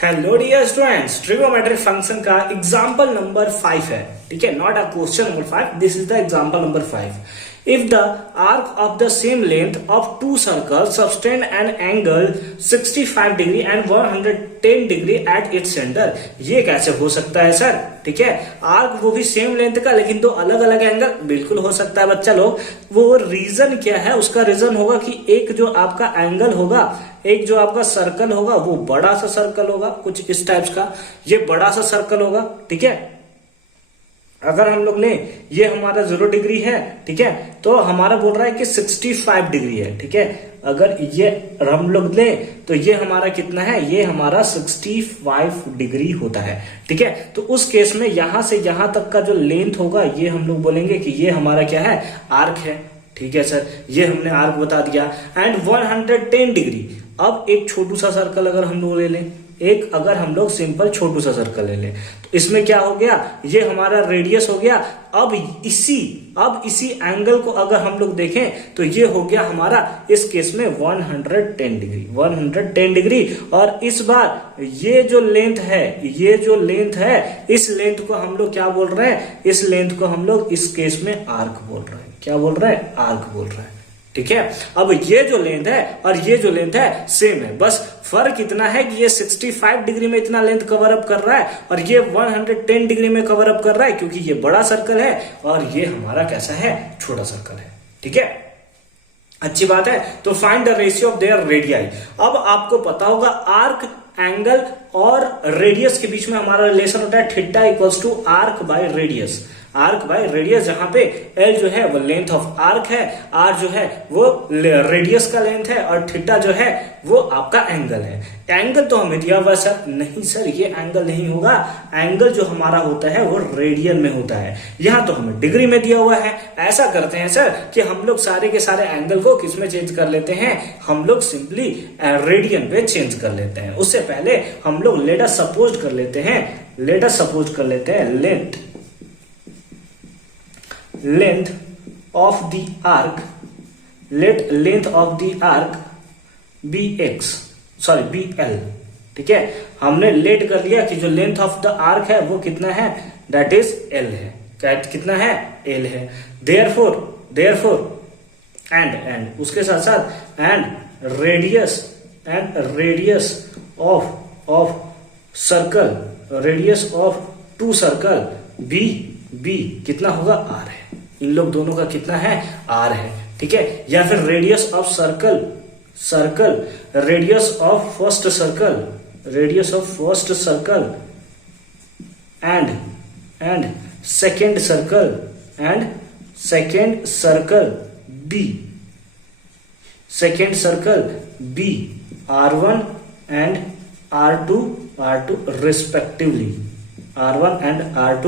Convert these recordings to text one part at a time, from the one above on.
Hello dear students, trigonometric function का example number 5 है। ठीक है, not a question number 5, this is the example number 5। If the arc of the same length of two circles sustain an angle 65 degree and 110 degree at its centre, ये कैसे हो सकता है sir? ठीक है, आर्क वो भी सेम लेंथ का लेकिन दो अलग अलग एंगल, बिल्कुल हो सकता है बच्चा लोग। वो रीजन क्या है? उसका रीजन होगा कि एक जो आपका एंगल होगा, एक जो आपका सर्कल होगा वो बड़ा सा सर्कल होगा, कुछ इस टाइप्स का, ये बड़ा सा सर्कल होगा। ठीक है, अगर हम लोग लें ये हमारा 0 डिग्री है, ठीक है, तो हमारा बोल रहा है कि 65 डिग्री है। ठीक है, अगर ये हम लोग लें तो ये हमारा कितना है? ये हमारा 65 डिग्री होता है। ठीक है, तो उस केस में यहां से यहां तक का जो लेंथ होगा ये हम लोग बोलेंगे कि ये हमारा क्या है? आर्क है। ठीक है सर, ये हमने आर्क बता दिया। एंड 110 डिग्री, अब एक छोटू सा सर्कल अगर हम लोग ले लें, एक अगर हम लोग सिंपल छोटू सा सर्कल ले लें तो इसमें क्या हो गया? ये हमारा रेडियस हो गया। अब इसी एंगल को अगर हम लोग देखें तो ये हो गया हमारा इस केस में 110 डिग्री, 110 डिग्री। और इस बार ये जो लेंथ है, इस लेंथ को हम लोग क्या बोल रहे हैं? इस लेंथ को हम लोग इस केस में आर्क बोल रहे हैं। क्या बोल रहे हैं? आर्क बोल रहे हैं। ठीक है, अब ये जो लेंथ है और ये जो लेंथ है सेम है, बस फर्क इतना है कि ये 65 डिग्री में इतना लेंथ कवर अप कर रहा है और ये 110 डिग्री में कवर अप कर रहा है, क्योंकि ये बड़ा सर्कल है और ये हमारा कैसा है? छोटा सर्कल है। ठीक है, अच्छी बात है। तो find the ratio of their radii. अब आपको पता होगा आर्क, एंगल और रेडियस के बीच में हमारा रिलेशन होता है theta equals to arc by radius. Arc by radius, जहां पे एल जो है वो लेंथ ऑफ आर्क है, आर जो है वो रेडियस का लेंथ है और थीटा जो है वो आपका एंगल है। एंगल तो हमें दिया हुआ सर, नहीं सर ये एंगल नहीं होगा। एंगल जो हमारा होता है वो रेडियन में होता है, यहां तो हमें डिग्री में दिया हुआ है। ऐसा करते हैं सर कि हम लोग सारे के सारे एंगल को किस में चेंज कर लेते हैं? हम लोग सिंपली रेडियन में चेंज कर लेते हैं। उससे पहले हम लोग लेट अस सपोज कर लेते हैं length of the arc, let length of the arc be l। ठीक है, हमने लेट कर लिया कि जो लेंथ ऑफ द आर्क है वो कितना है? दैट इज l है। कितना है? l है। therefore and उसके साथ साथ and radius of circle, radius of two circle b कितना होगा? r है। इन लोग दोनों का कितना है? r है। ठीक है, या फिर radius of circle, radius of first circle and second circle b r1 and r2 respectively, r1 and r2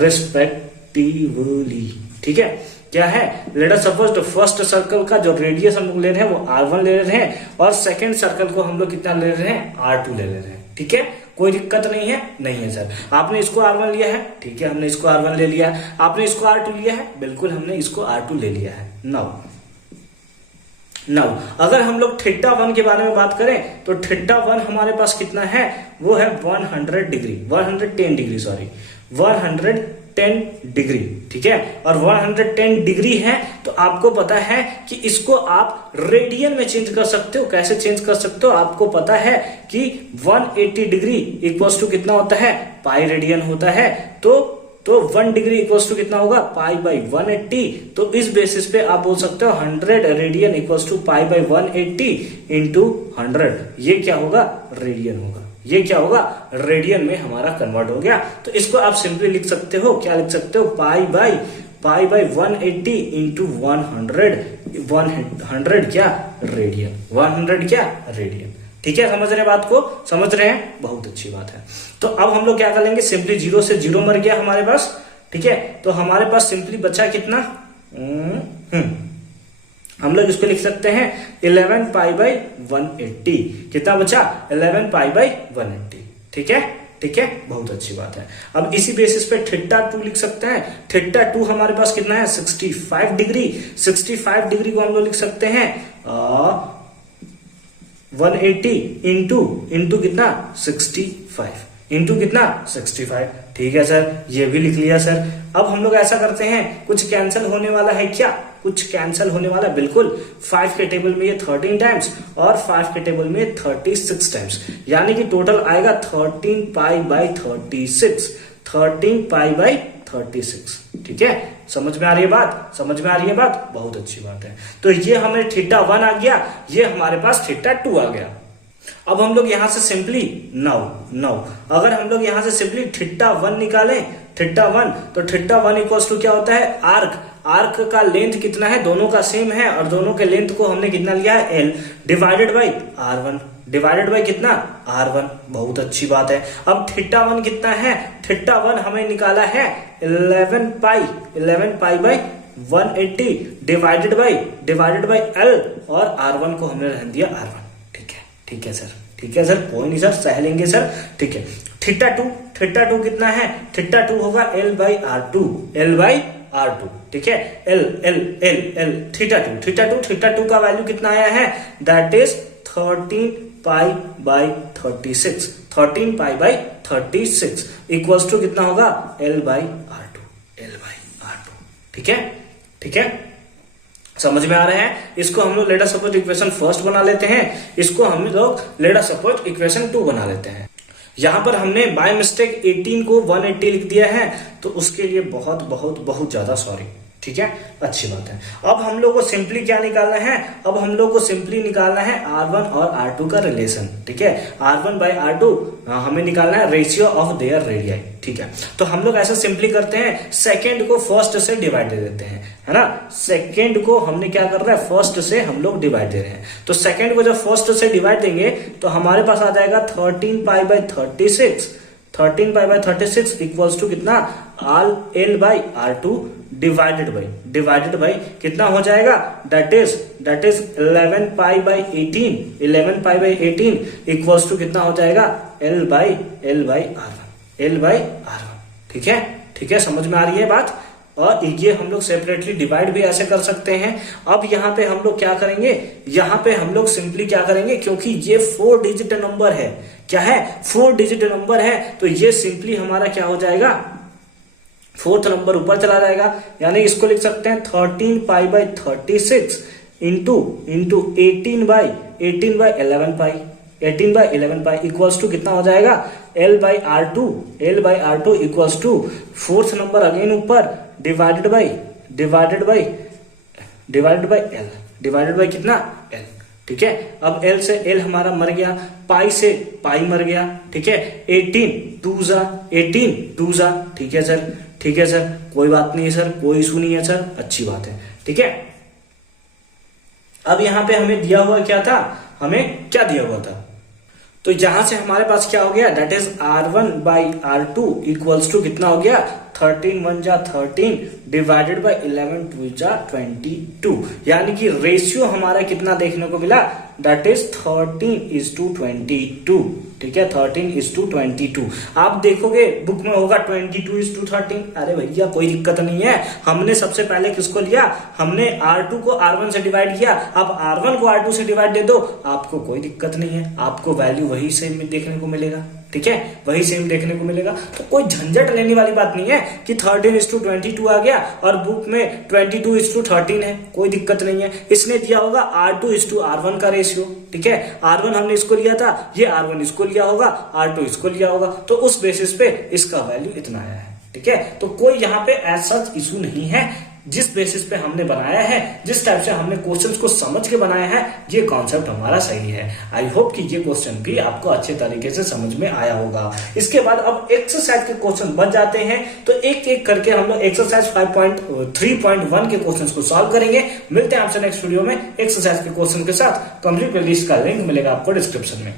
respectively. ठीक है, क्या है? Let us suppose first circle का जो रेडियस हम लोग ले रहे हैं वो r1 ले रहे हैं और सेकंड सर्कल को हम लोग कितना ले रहे हैं? r2 ले रहे हैं। ठीक है, कोई दिक्कत नहीं है? नहीं है सर। आपने इसको r1 लिया है, ठीक है, हमने इसको r1 ले लिया। आपने इसको r2 लिया है, बिल्कुल हमने इसको r2 ले लिया है। नाउ अगर हम लोग थीटा 1 के बारे में बात करें तो थीटा 1 हमारे पास कितना है? वो है 110 डिग्री। ठीक है, और 110 डिग्री है तो आपको पता है कि इसको आप रेडियन में चेंज कर सकते हो। कैसे चेंज कर सकते हो? आपको पता है कि 180 डिग्री इक्वल्स टू कितना होता है? पाई रेडियन होता है। तो 1 डिग्री इक्वल्स टू कितना होगा? पाई बाई 180। तो इस बेसिस पे आप बोल सकते हो 100 radian equals to pi by 180 into 100। ये क्या होगा? रेडियन होगा। ये क्या होगा? रेडियन में हमारा कन्वर्ट हो गया। तो इसको आप सिंपली लिख सकते हो, क्या लिख सकते हो? पाई बाई 180 इंटू 100 क्या? रेडियन। 100 क्या? रेडियन। ठीक है, समझ रहे हैं बात को? समझ रहे हैं? बहुत अच्छी बात है। तो अब हम लोग क्या कर लेंगे? सिंपली 0 से 0 मर गया हमारे पास। ठीक है, तो हमारे पास सिंपली बचा कितना? हम लोग इसको लिख सकते हैं 11 पाई बाई 180। कितना बचा? 11 पाई बाई 180। ठीक है, ठीक है, बहुत अच्छी बात है। अब इसी बेसिस पे थीटा 2 लिख सकते हैं। थीटा 2 हमारे पास कितना है? 65 डिग्री। 65 डिग्री को हम लोग लिख सकते हैं 180 इंटू कितना 65 इंटू कितना 65। ठीक है सर, ये भी लिख लिया सर। अब हम लोग ऐसा करते हैं, कुछ कैंसिल होने वाला है क्या? कुछ कैंसिल होने वाला बिल्कुल। 5 के टेबल में ये 13 टाइम्स और 5 के टेबल में 36 टाइम्स, यानी कि टोटल आएगा 13 पाई बाई 36, 13 पाई बाई 36। ठीक है, समझ में आ रही है बात? समझ में आ रही है बात? बहुत अच्छी बात है। तो ये हमें थीटा 1 आ गया, ये हमारे पास थीटा 2 आ गया। अब हम लोग यहां से सिंपली नाउ अगर हम लोग यहां से सिंपली थीटा 1 निकालें, थीटा 1, तो थीटा 1 इक्वल्स टू क्या होता है? आर्क का लेंथ कितना है? दोनों का सेम है और दोनों के लेंथ को हमने कितना लिया है? L divided by R1, divided by कितना? R1। बहुत अच्छी बात है। अब थीटा 1 कितना है? थीटा 1 हमें निकाला है 11 pi by 180 divided by L और R1 को हमने रहने दिया R1। ठीक है सर, ठीक है सर, कोई नहीं सर, सह लेंगे सर। ठीक है, थीटा 2 कितना है? थीटा 2 होगा L बाई R2। ठीक है, L थीटा 2 का वैल्यू कितना आया है? That is 13 pi by 36, 13 pi by 36 equals to कितना होगा? L by R2। ठीक है, ठीक है, समझ में आ रहे हैं? इसको हम लोग let us suppose equation first बना लेते हैं, इसको हम लोग लेट अस सपोज इक्वेशन 2 बना लेते हैं। यहां पर हमने बाय मिस्टेक 18 को 180 लिख दिया है, तो उसके लिए बहुत ज्यादा सॉरी। ठीक है, अच्छी बात है। अब हम लोग को सिंपली क्या निकालना है? अब हम लोग को सिंपली निकालना है R1 और R2 का रिलेशन। ठीक है, R1 बाई R2 हमें निकालना है रेशियो ऑफ देयर रेडियाई। ठीक है, तो हम लोग ऐसा सिंपली करते हैं, सेकेंड को फर्स्ट से डिवाइड दे देते हैं, है ना? सेकेंड को हमने क्या कर रहा है? फर्स्ट से हम लोग डिवाइड दे रहे हैं। तो सेकेंड को जब फर्स्ट से डिवाइड देंगे तो हमारे पास आ जाएगा 13 पाई बाई 36 इक्वल्स टू कितना? L by R2 divided by कितना हो जाएगा? That is 11 pi by 18 equals to कितना हो जाएगा? L by R1। ठीक है, ठीक है, समझ में आ रही है बात? और ये हम लोग सेपरेटली डिवाइड भी ऐसे कर सकते हैं। अब यहाँ पे हम लोग क्या करेंगे? यहाँ पे हम लोग सिंपली क्या करेंगे, क्योंकि ये 4 डिजिट नंबर है। क्या है? 4 डिजिट नंबर है, तो ये सिंपली हमारा क्या हो जाएगा? 4th नंबर ऊपर चला जाएगा, यानी इसको लिख सकते हैं 13 pi by 36 into 18 by 11 pi equals to कितना हो जाएगा? L by R2 equals to 4th number again ऊपर divided by L, divided by कितना? L। ठीक है, अब L से L हमारा मर गया, पाई से पाई मर गया। ठीक है, 18 टू जा। ठीक है सर, ठीक है सर, कोई बात नहीं है सर, कोई इशू नहीं है सर, अच्छी बात है। ठीक है, अब यहां पे हमें दिया हुआ क्या था? हमें क्या दिया हुआ था? तो यहां से हमारे पास क्या हो गया? That is R1 by R2 equals to कितना हो गया? 13 1 जा 13 डिवाइडेड बाई 11 2 जा 22, यानी कि रेशियो हमारा कितना देखने को मिला? That is 13:22। ठीक है, 13:22। आप देखोगे बुक में होगा 22:13। अरे भैया कोई दिक्कत नहीं है, हमने सबसे पहले किसको लिया? हमने R2 को R1 से डिवाइड किया। अब R1 को R2 से डिवाइड दे दो, आपको कोई दिक्कत नहीं है, आपको वैल्यू वही सेम देखने को मिलेगा। ठीक है, वही सेम देखने को मिलेगा, तो कोई झंझट लेने वाली बात नहीं है कि 13:22 आ गया और बुक में 22:13 है, कोई दिक्कत नहीं है। इसने दिया होगा R2:R1 का रेशियो। ठीक है, R1 हमने इसको लिया था, ये R1 इसको लिया होगा, R2 इसको लिया होगा, तो उस बेसिस पे इसका वैल्यू इतना आया है। ठीक है, तो कोई यहाँ पे एज सच इशू नहीं है। जिस बेसिस पे हमने बनाया है, जिस टाइप से हमने क्वेश्चंस को समझ के बनाया है, ये कॉन्सेप्ट हमारा सही है। आई होप कि ये क्वेश्चन भी आपको अच्छे तरीके से समझ में आया होगा। इसके बाद अब एक्सरसाइज के क्वेश्चन बच जाते हैं, तो एक एक करके हम लोग एक्सरसाइज 5.3.1 के क्वेश्चंस को सॉल्व करेंगे। मिलते हैं आपसे नेक्स्ट वीडियो में एक्सरसाइज के क्वेश्चन के साथ। कंप्लीट प्लेलिस्ट का लिंक मिलेगा आपको डिस्क्रिप्शन में।